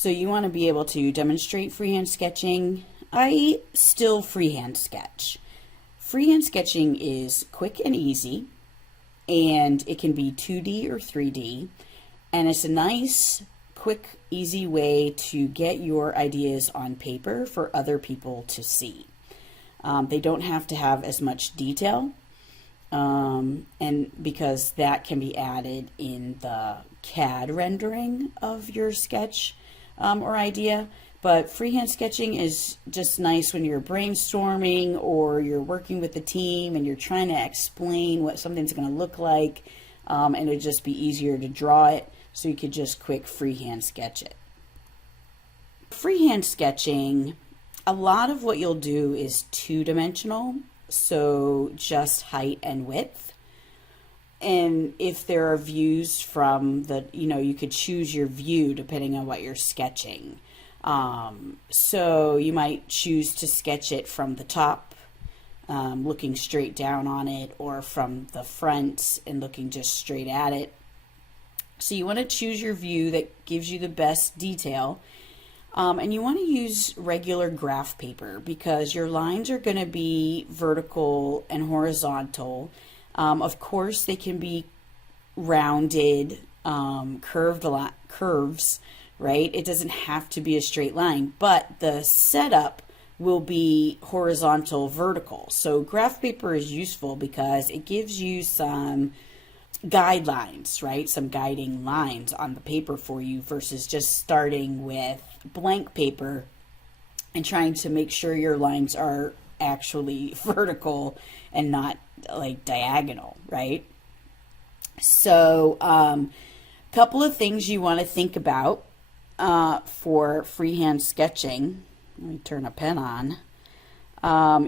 So you want to be able to demonstrate freehand sketching. I still freehand sketch. Freehand sketching is quick and easy, and it can be 2D or 3D, and it's a nice, quick, easy way to get your ideas on paper for other people to see. They don't have to have as much detail, and because that can be added in the CAD rendering of your sketch or idea. But freehand sketching is just nice when you're brainstorming or you're working with the team and you're trying to explain what something's going to look like, and it'd just be easier to draw it, so you could just quick freehand sketch it. Freehand sketching, a lot of what you'll do is two-dimensional, so just height and width. And if there are views from the, you could choose your view depending on what you're sketching. So you might choose to sketch it from the top, looking straight down on it, or from the front and looking just straight at it. So you want to choose your view that gives you the best detail. And you want to use regular graph paper because your lines are going to be vertical and horizontal. Of course, they can be rounded, curves, right? It doesn't have to be a straight line, but the setup will be horizontal, vertical. So graph paper is useful because it gives you some guidelines, right? Some guiding lines on the paper for you versus just starting with blank paper and trying to make sure your lines are actually vertical and not like diagonal, right? So couple of things you want to think about for freehand sketching. Let me turn a pen on.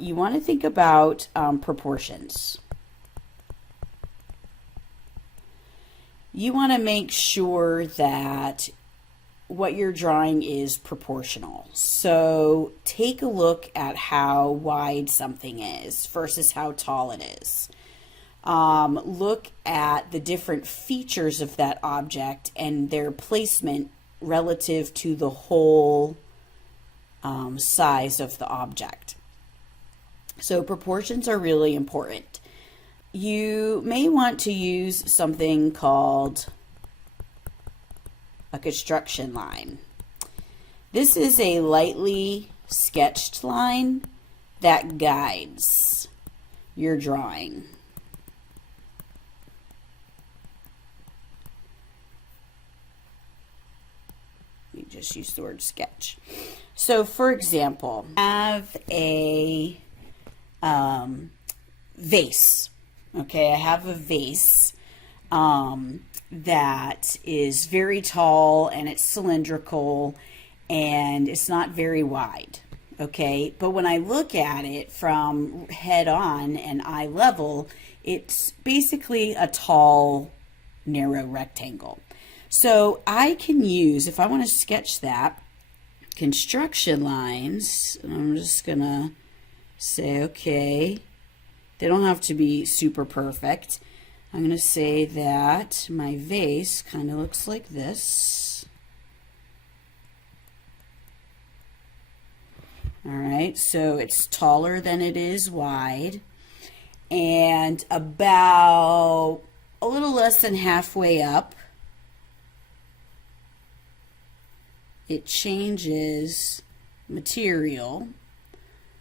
You want to think about proportions. You want to make sure that what you're drawing is proportional. So take a look at how wide something is versus how tall it is. Look at the different features of that object and their placement relative to the whole size of the object. So proportions are really important. You may want to use something called a construction line. This is a lightly sketched line that guides your drawing. We just use the word sketch. So for example, have a vase. Okay, I have a vase that is very tall and it's cylindrical and it's not very wide. Okay, but when I look at it from head on and eye level, it's basically a tall, narrow rectangle. So I can use, if I want to sketch that, construction lines. I'm just gonna say, okay, they don't have to be super perfect. I'm going to say that my vase kind of looks like this. All right, so it's taller than it is wide, and about a little less than halfway up, it changes material.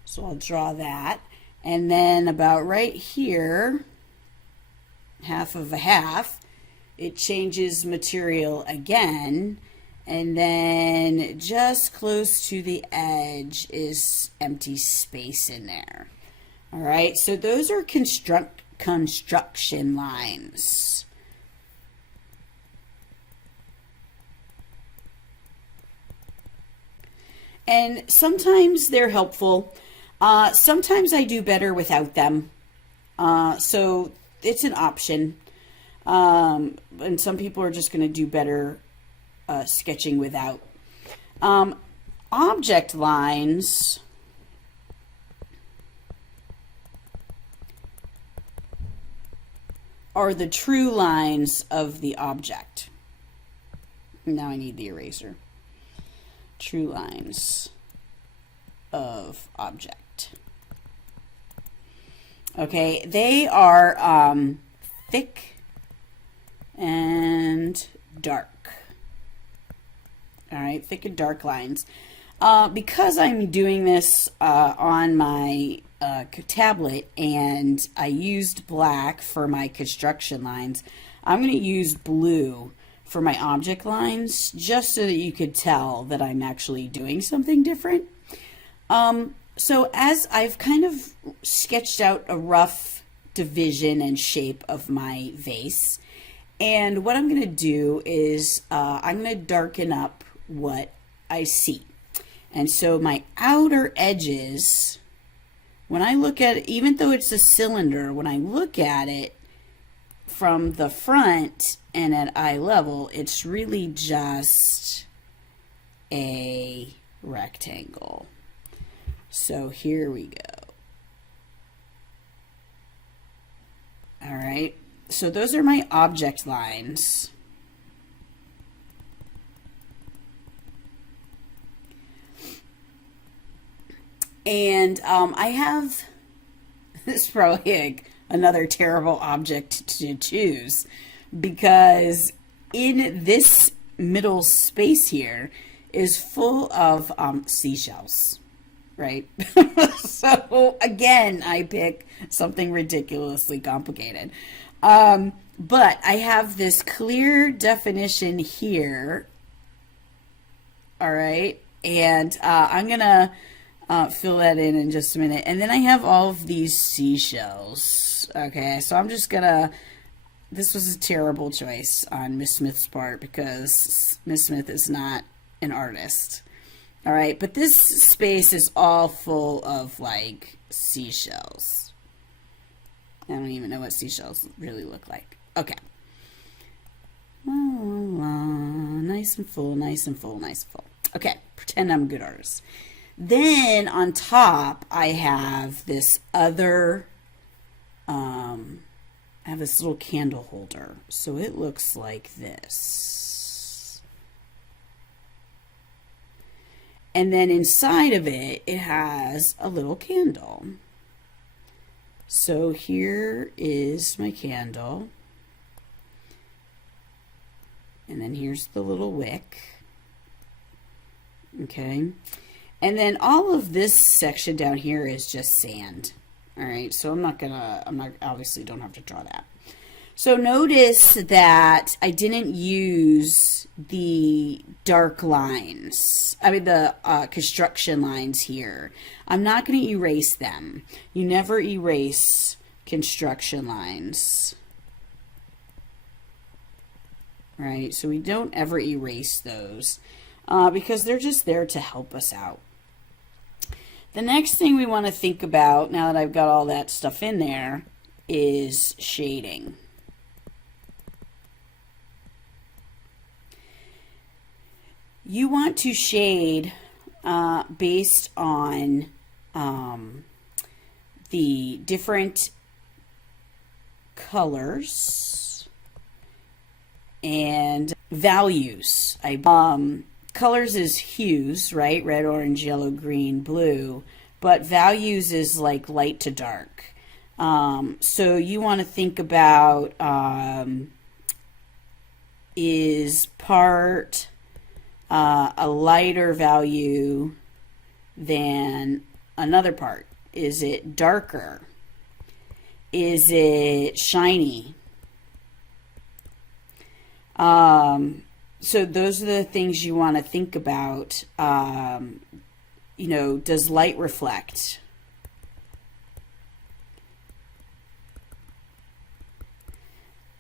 So I'll draw that. And then about right here, half of a half, it changes material again. And then just close to the edge is empty space in there. All right, so those are construction lines. And sometimes they're helpful. Sometimes I do better without them. So it's an option. And some people are just going to do better sketching without. Object lines are the true lines of the object. Now I need the eraser. true lines of object. Okay, they are thick and dark. All right, thick and dark lines. Because I'm doing this on my tablet and I used black for my construction lines, I'm going to use blue for my object lines just so that you could tell that I'm actually doing something different. So as I've kind of sketched out a rough division and shape of my vase, and what I'm going to do is I'm going to darken up what I see. And so my outer edges, when I look at it, even though it's a cylinder, when I look at it from the front and at eye level, it's really just a rectangle. So here we go. All right, so those are my object lines. And I have, this is probably another terrible object to choose, because in this middle space here is full of seashells, right? So again, I pick something ridiculously complicated. But I have this clear definition here, all right? And I'm going to fill that in just a minute. And then I have all of these seashells. Okay, so I'm just gonna, this was a terrible choice on Miss Smith's part because Miss Smith is not an artist. All right, but this space is all full of like seashells. I don't even know what seashells really look like. Okay. La, la, la. Nice and full, nice and full, nice and full. Okay, pretend I'm a good artist. Then on top, I have this other, I have this little candle holder. So it looks like this. And then inside of it, it has a little candle. So here is my candle. And then here's the little wick. Okay. And then all of this section down here is just sand. All right, so I'm not obviously don't have to draw that. So notice that I didn't use the dark lines. I mean the construction lines here. I'm not going to erase them. You never erase construction lines. Right, so we don't ever erase those because they're just there to help us out. The next thing we want to think about, now that I've got all that stuff in there, is shading. You want to shade based on the different colors and values. Colors is hues, right? Red, orange, yellow, green, blue. But values is like light to dark. So you want to think about is part a lighter value than another part? Is it darker? Is it shiny? So those are the things you want to think about. You know, does light reflect?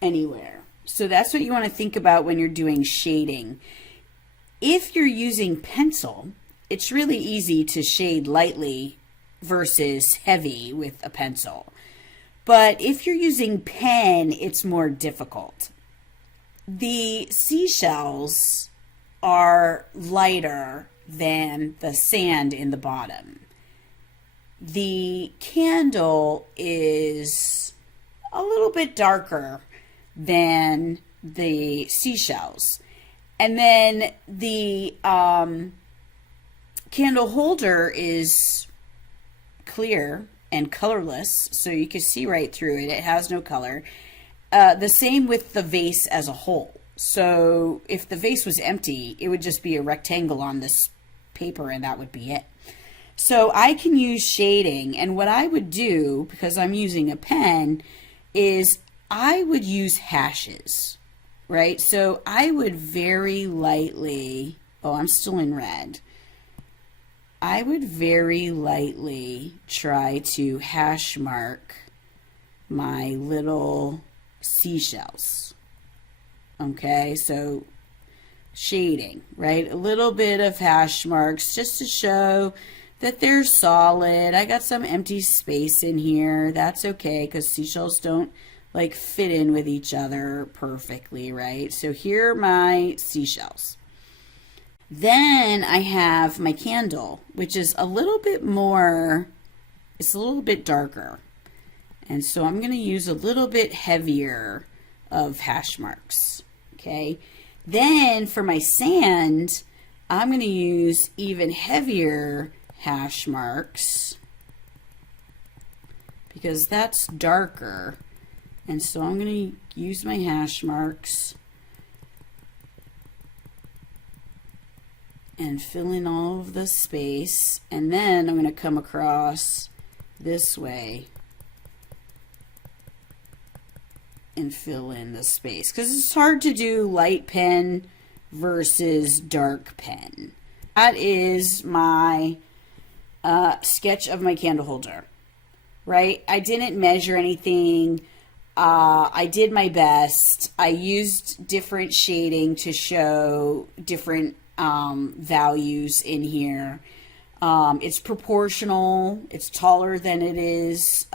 Anywhere. So that's what you want to think about when you're doing shading. If you're using pencil, it's really easy to shade lightly versus heavy with a pencil. But if you're using pen, it's more difficult. The seashells are lighter than the sand in the bottom. The candle is a little bit darker than the seashells. And then the candle holder is clear and colorless, so you can see right through it. It has no color. The same with the vase as a whole. So if the vase was empty, it would just be a rectangle on this paper and that would be it. So I can use shading, and what I would do, because I'm using a pen, is I would use hashes, right? So I would very lightly, oh, I'm still in red. I would very lightly try to hash mark my little seashells. Okay, so shading, right? A little bit of hash marks just to show that they're solid. I got some empty space in here. That's okay, because seashells don't like fit in with each other perfectly, right? So here are my seashells. Then I have my candle, which is a little bit more, it's a little bit darker. And so I'm going to use a little bit heavier of hash marks, okay? Then for my sand, I'm going to use even heavier hash marks because that's darker. And so I'm going to use my hash marks and fill in all of the space, and then I'm going to come across this way and fill in the space, because it's hard to do light pen versus dark pen. That is my sketch of my candle holder, right? I didn't measure anything. I did my best. I used different shading to show different values in here. It's proportional. It's taller than it is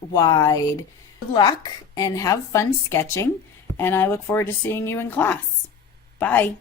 wide. Good luck and have fun sketching, and I look forward to seeing you in class. Bye.